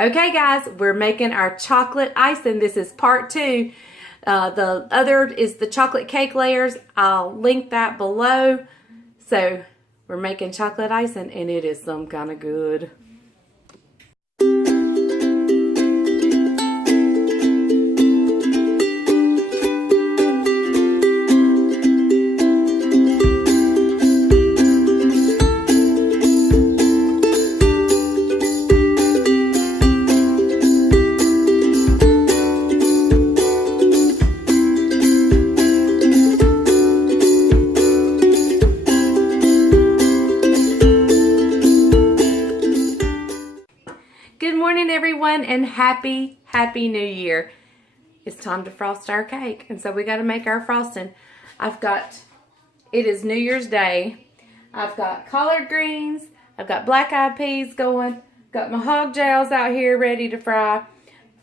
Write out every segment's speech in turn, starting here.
Okay guys, we're making our chocolate icing. This is part 2. The other is the chocolate cake layers. I'll link that below. So we're making chocolate icing and it is some kind of good. Good morning everyone and happy new year. It's time to frost our cake and so we got to make our frosting. It is New Year's Day. I've got collard greens, I've got black eyed peas going, got my hog gels out here ready to fry,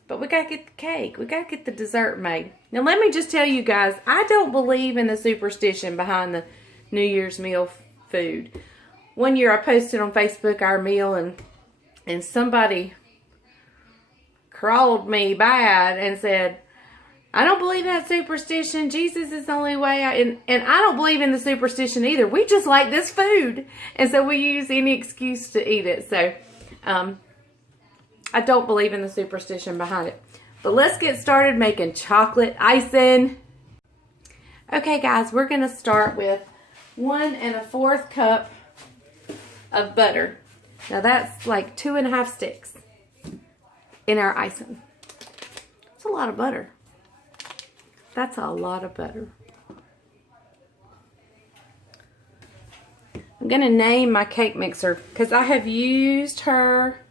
but we got to get the cake, we got to get the dessert made. Now let me just tell you guys, I don't believe in the superstition behind the New Year's meal food. One year I posted on Facebook our meal and somebody crawled me bad and said, I don't believe that superstition. Jesus is the only way. And I don't believe in the superstition either. We just like this food. And so we use any excuse to eat it. So I don't believe in the superstition behind it. But let's get started making chocolate icing. Okay guys, we're going to start with 1 1/4 cup of butter. Now that's like 2.5 sticks in our icing. It's a lot of butter. That's a lot of butter. I'm gonna name my cake mixer because I have used her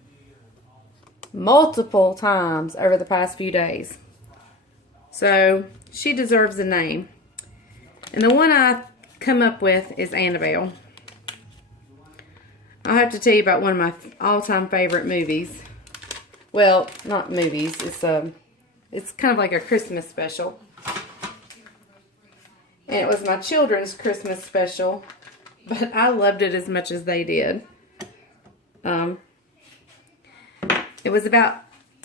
multiple times over the past few days. So she deserves a name. And the one I come up with is Annabelle. I'll have to tell you about one of my all-time favorite movies. Well, not movies. It's kind of like a Christmas special. And it was my children's Christmas special, but I loved it as much as they did. It was about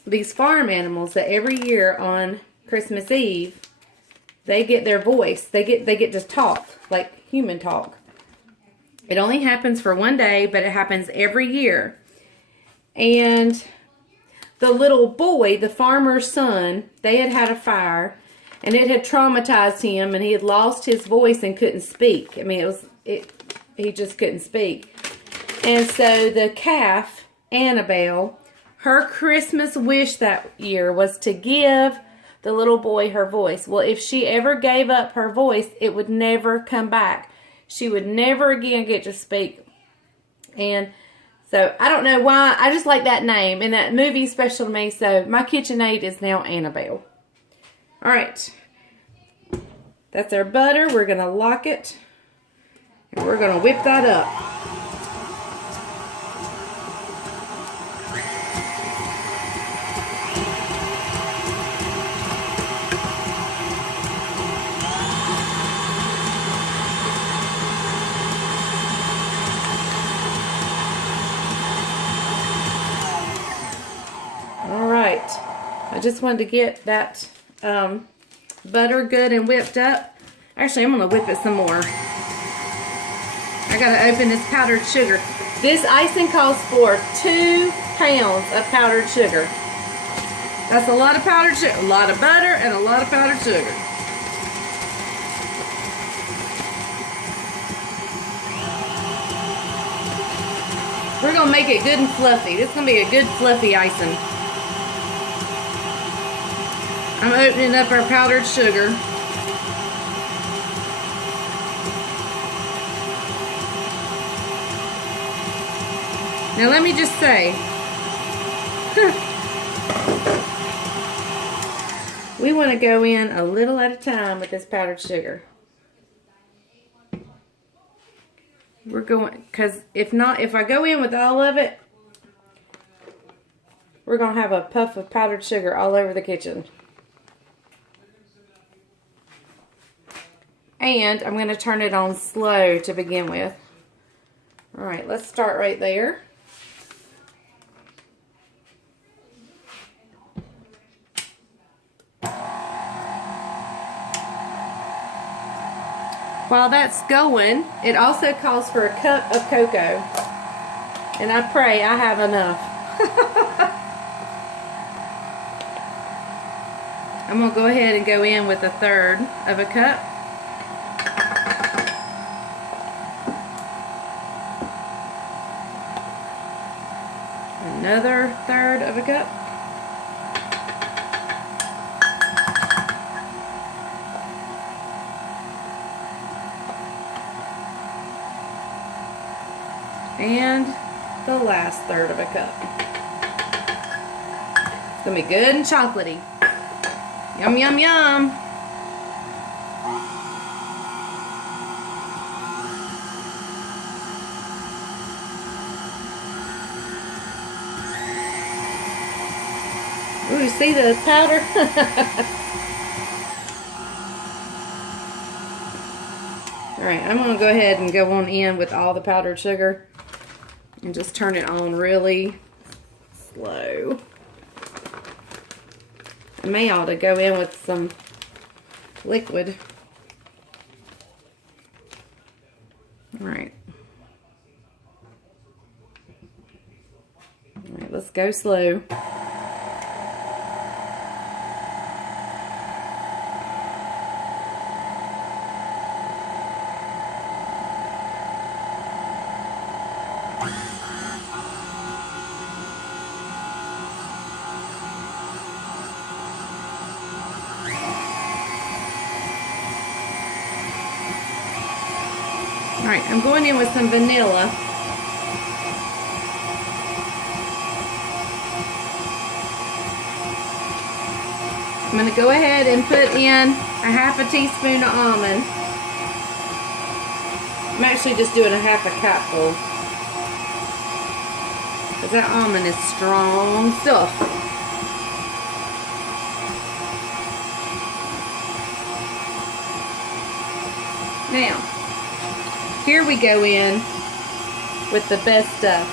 these farm animals that every year on Christmas Eve, they get their voice. They get to talk, like human talk. It only happens for one day, but it happens every year. And the little boy, the farmer's son, they had had a fire, and it had traumatized him, and he had lost his voice and couldn't speak. I mean, he just couldn't speak. And so the calf, Annabelle, her Christmas wish that year was to give the little boy her voice. Well, if she ever gave up her voice, it would never come back. She would never again get to speak. And so I don't know why. I just like that name. And that movie is special to me. So my KitchenAid is now Annabelle. Alright. That's our butter. We're going to lock it. And we're going to whip that up. I just wanted to get that butter good and whipped up. Actually, I'm going to whip it some more. I got to open this powdered sugar. This icing calls for 2 pounds of powdered sugar. That's a lot of powdered sugar, a lot of butter, and a lot of powdered sugar. We're going to make it good and fluffy. This is going to be a good fluffy icing. I'm opening up our powdered sugar. Now let me just say, we want to go in a little at a time with this powdered sugar. We're going, because if I go in with all of it, we're going to have a puff of powdered sugar all over the kitchen. And I'm going to turn it on slow to begin with. Alright, let's start right there. While that's going, it also calls for a cup of cocoa. And I pray I have enough. I'm going to go ahead and go in with 1/3 of a cup. Another 1/3 of a cup. And the last 1/3 of a cup. It's going to be good and chocolatey. Yum, yum, yum. Ooh, you see the powder? Alright, I'm going to go ahead and go on in with all the powdered sugar and just turn it on really slow. I may ought to go in with some liquid. Alright. Alright, let's go slow. Alright, I'm going in with some vanilla. I'm going to go ahead and put in 1/2 teaspoon of almond. I'm actually just doing 1/2 cupful, because that almond is strong stuff. Now, here we go in with the best stuff.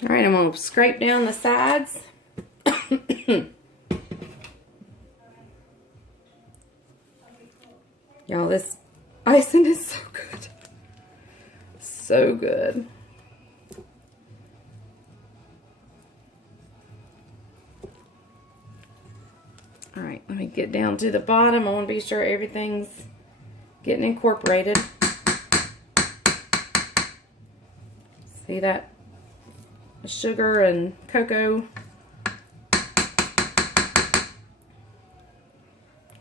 Alright, I'm going to scrape down the sides. Y'all, this icing is so good. So good. Alright, let me get down to the bottom. I want to be sure everything's getting incorporated. See that? Sugar and cocoa.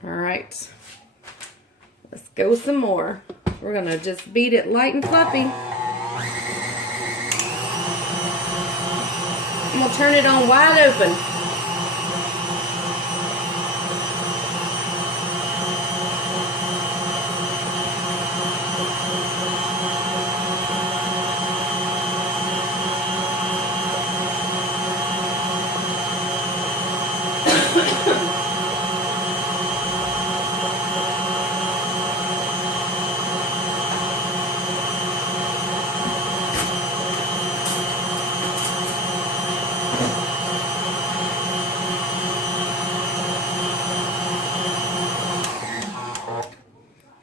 Alright, let's go with some more. We're going to just beat it light and fluffy. I'm going to turn it on wide open.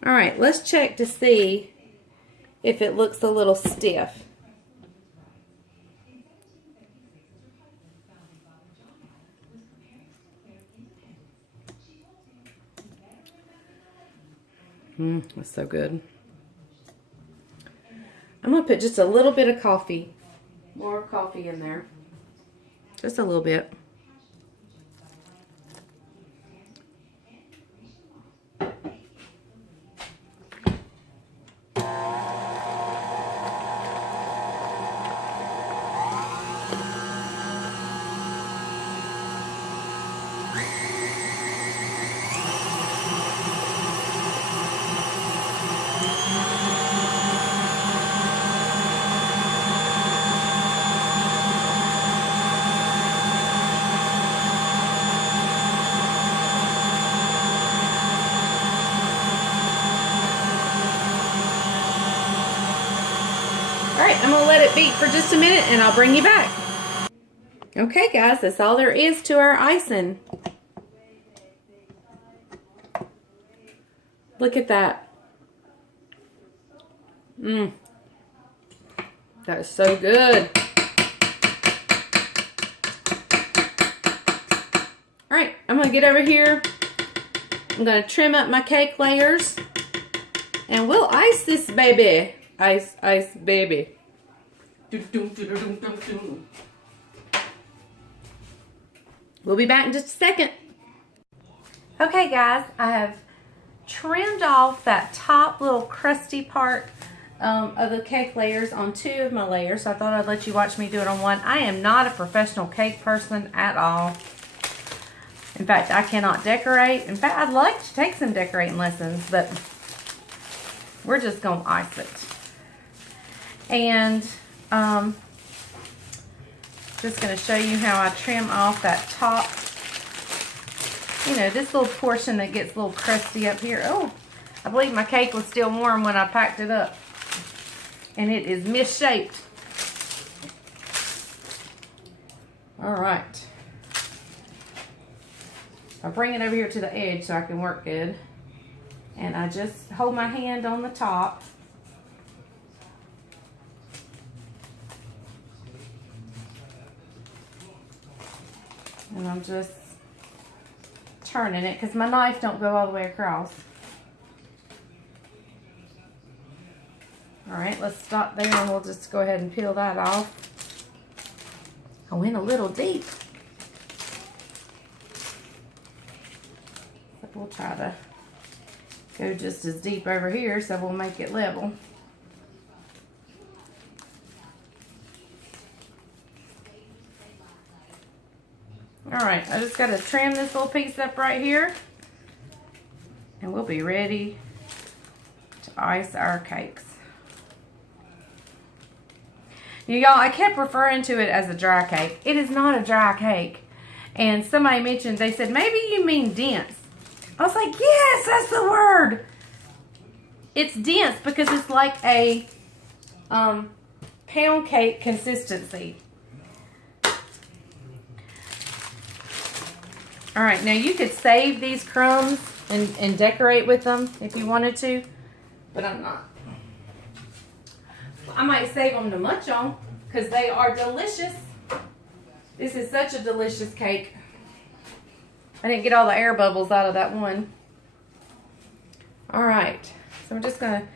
Alright, let's check to see if it looks a little stiff. That's so good. I'm going to put just a little bit of coffee, more coffee in there. Just a little bit. Alright, I'm gonna let it beat for just a minute and I'll bring you back. Okay guys, that's all there is to our icing. Look at that. That is so good. Alright, I'm going to get over here. I'm going to trim up my cake layers. And we'll ice this baby. Ice, ice, baby. We'll be back in just a second. Okay guys, I have trimmed off that top little crusty part of the cake layers on 2 of my layers. So I thought I'd let you watch me do it on 1. I am not a professional cake person at all. In fact, I cannot decorate. In fact, I'd like to take some decorating lessons, but we're just going to ice it. And just going to show you how I trim off that top, you know, this little portion that gets a little crusty up here. Oh, I believe my cake was still warm when I packed it up. And it is misshaped. All right. I bring it over here to the edge so I can work good. And I just hold my hand on the top. And I'm just turning it because my knife don't go all the way across. All right, let's stop there and we'll just go ahead and peel that off. I went a little deep. But we'll try to go just as deep over here so we'll make it level. All right, I just got to trim this little piece up right here and we'll be ready to ice our cakes. Y'all, I kept referring to it as a dry cake. It is not a dry cake. And somebody mentioned, they said, maybe you mean dense. I was like, yes, that's the word. It's dense because it's like a pound cake consistency. All right, now you could save these crumbs and decorate with them if you wanted to, but I'm not. I might save them to munch on because they are delicious. This is such a delicious cake. I didn't get all the air bubbles out of that one. All right, so I'm just going to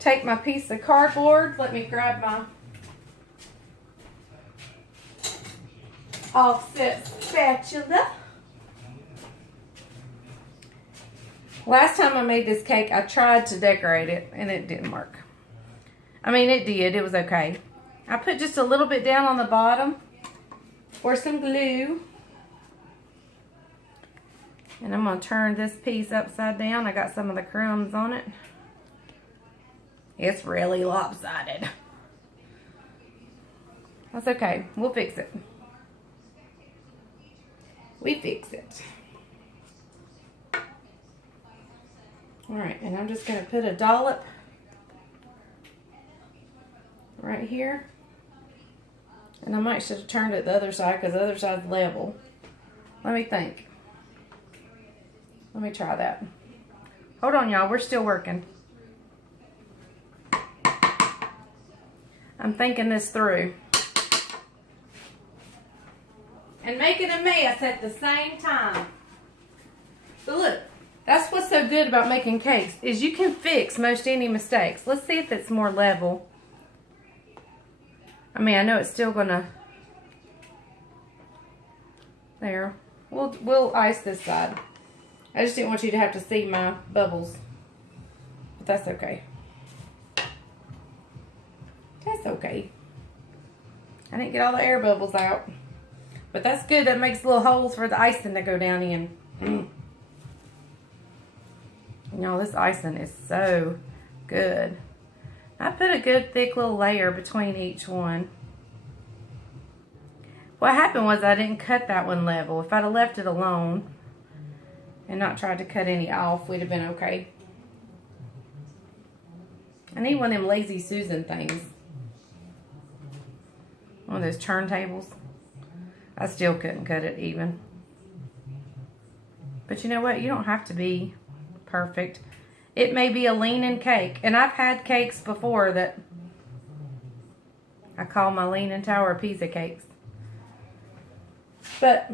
take my piece of cardboard. Let me grab my offset spatula. Last time I made this cake, I tried to decorate it and it didn't work. I mean, it did. It was okay. I put just a little bit down on the bottom for some glue. And I'm going to turn this piece upside down. I got some of the crumbs on it. It's really lopsided. That's okay. We'll fix it. We fix it. Alright, and I'm just going to put a dollop right here. And I might should have turned it the other side because the other side's level. Let me think. Let me try that. Hold on, y'all. We're still working. I'm thinking this through. And making a mess at the same time. So look, that's what's so good about making cakes, is you can fix most any mistakes. Let's see if it's more level. I mean, I know it's still gonna. There. We'll ice this side. I just didn't want you to have to see my bubbles. But that's okay. That's okay. I didn't get all the air bubbles out. But that's good. That makes little holes for the icing to go down in. Y'all, this icing is so good. I put a good thick little layer between each one. What happened was I didn't cut that one level. If I'd have left it alone and not tried to cut any off, we'd have been okay. I need one of them Lazy Susan things. one of those turntables. I still couldn't cut it even. But you know what? You don't have to be perfect. It may be a leaning cake. And I've had cakes before that I call my Leaning Tower of Pisa cakes. But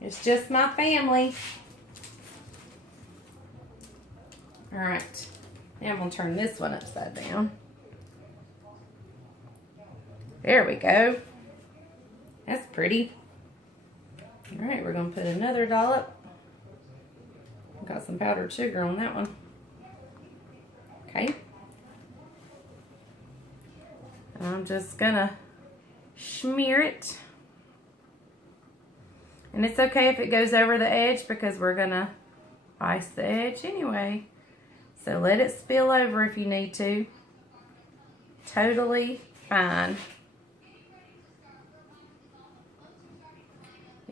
it's just my family. Alright. Now I'm going to turn this one upside down. There we go. That's pretty. Alright, we're going to put another dollop. Got some powdered sugar on that one. Okay. I'm just gonna smear it. And it's okay if it goes over the edge because we're gonna ice the edge anyway. So let it spill over if you need to. Totally fine.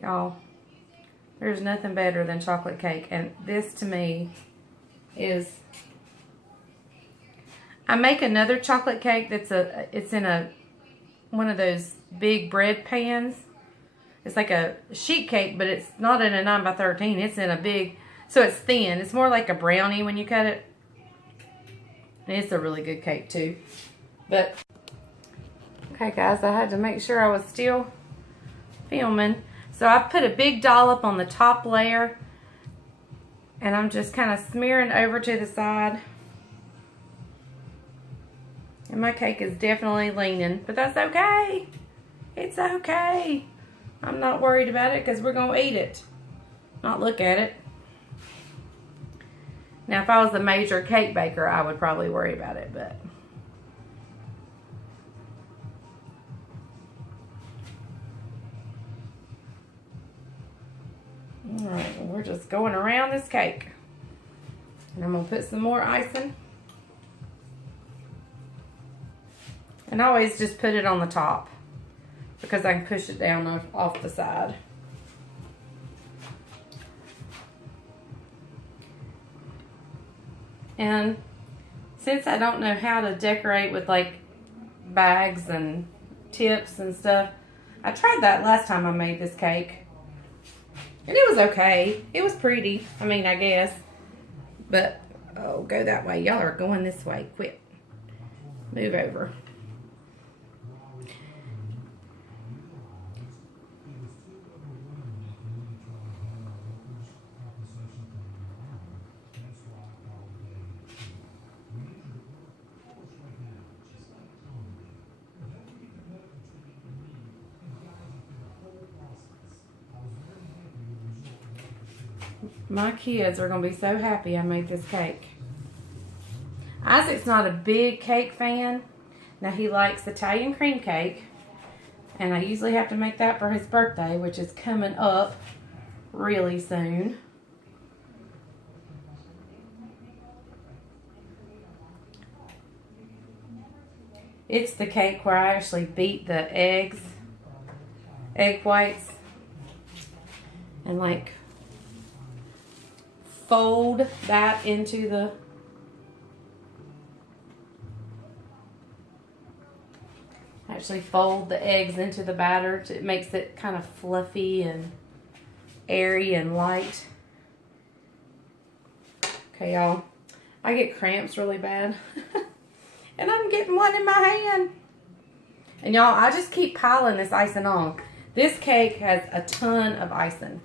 Y'all, there's nothing better than chocolate cake. And this to me is... I make another chocolate cake that's it's in one of those big bread pans. It's like a sheet cake, but it's not in a 9x13. It's in a big, so it's thin. It's more like a brownie when you cut it. And it's a really good cake too. But, okay guys, I had to make sure I was still filming. So I put a big dollop on the top layer. And I'm just kind of smearing over to the side. And my cake is definitely leaning, but that's okay. It's okay. I'm not worried about it because we're going to eat it, not look at it. Now, if I was a major cake baker, I would probably worry about it, but. All right, well, we're just going around this cake. And I'm going to put some more icing. And I always just put it on the top because I can push it down off the side. And since I don't know how to decorate with like bags and tips and stuff, I tried that last time I made this cake. And it was okay. It was pretty. I mean, I guess. But, oh, go that way. Y'all are going this way. Quit. Move over. My kids are going to be so happy I made this cake. Isaac's not a big cake fan. Now, he likes Italian cream cake. And I usually have to make that for his birthday, which is coming up really soon. It's the cake where I actually beat the egg whites, and like fold that into the fold the eggs into the batter. It makes it kind of fluffy and airy and light. Okay, y'all, I get cramps really bad. And I'm getting one in my hand. And y'all, I just keep piling this icing on. This cake has a ton of icing.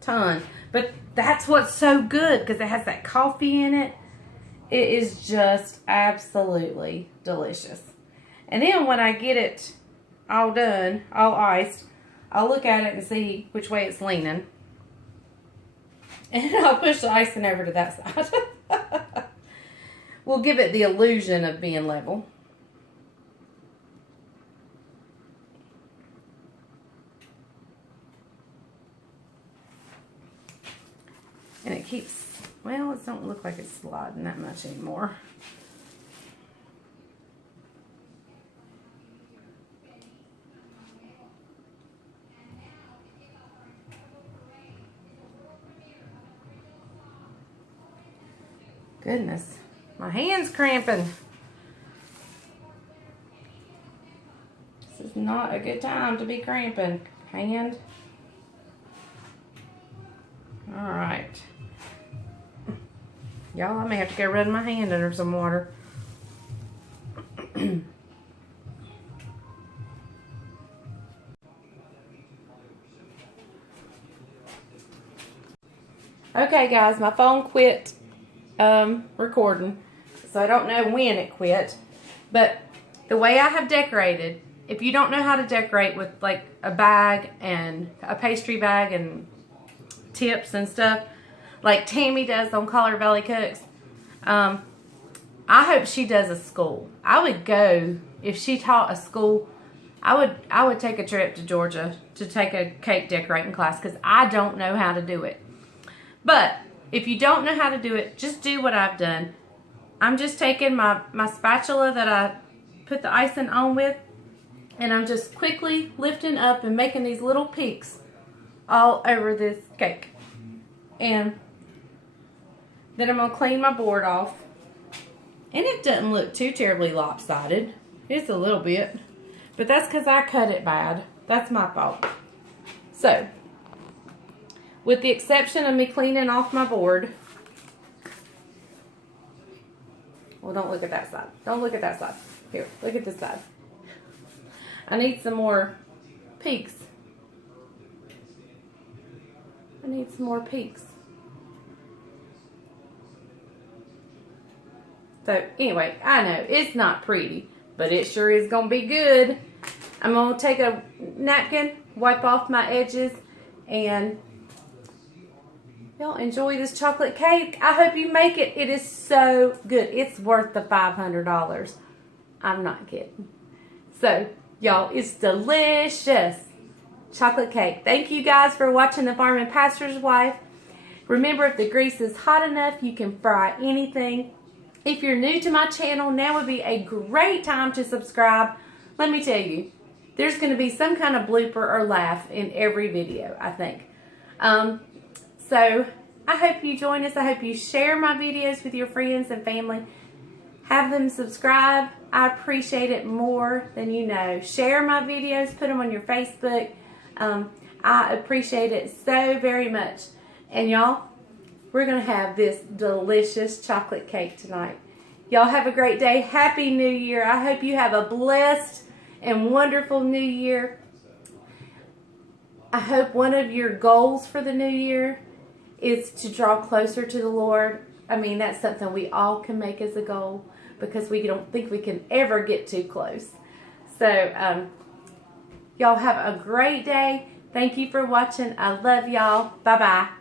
Ton. But that's what's so good, because it has that coffee in it. It is just absolutely delicious. And then when I get it all done, all iced, I'll look at it and see which way it's leaning. And I'll push the icing over to that side. We'll give it the illusion of being level. And it keeps, well, it don't look like it's sliding that much anymore. Goodness, my hand's cramping. This is not a good time to be cramping. Hand. Alright. Y'all, I may have to go run my hand under some water. Okay, guys, my phone quit recording, so I don't know when it quit. But the way I have decorated, if you don't know how to decorate with like a bag and a pastry bag and tips and stuff, like Tammy does on Collar Valley Cooks, I hope she does a school. I would go, if she taught a school, I would take a trip to Georgia to take a cake decorating class, because I don't know how to do it. But if you don't know how to do it, just do what I've done. I'm just taking my spatula that I put the icing on with, and I'm just quickly lifting up and making these little peaks all over this cake. And then I'm going to clean my board off. And it doesn't look too terribly lopsided. It's a little bit. But that's because I cut it bad. That's my fault. So, with the exception of me cleaning off my board. Well, don't look at that side. Don't look at that side. Here, look at this side. I need some more peaks. I need some more peaks. So, anyway, I know it's not pretty, but it sure is going to be good. I'm going to take a napkin, wipe off my edges, and y'all enjoy this chocolate cake. I hope you make it. It is so good. It's worth the $500. I'm not kidding. So, y'all, it's delicious chocolate cake. Thank you guys for watching The Farm and Pastor's Wife. Remember, if the grease is hot enough, you can fry anything. If you're new to my channel, now would be a great time to subscribe. Let me tell you, there's going to be some kind of blooper or laugh in every video, I think. So, I hope you join us. I hope you share my videos with your friends and family. Have them subscribe. I appreciate it more than you know. Share my videos. Put them on your Facebook. I appreciate it so very much. And y'all, we're going to have this delicious chocolate cake tonight. Y'all have a great day. Happy New Year. I hope you have a blessed and wonderful New Year. I hope one of your goals for the New Year is to draw closer to the Lord. I mean, that's something we all can make as a goal, because we don't think we can ever get too close. So, y'all have a great day. Thank you for watching. I love y'all. Bye-bye.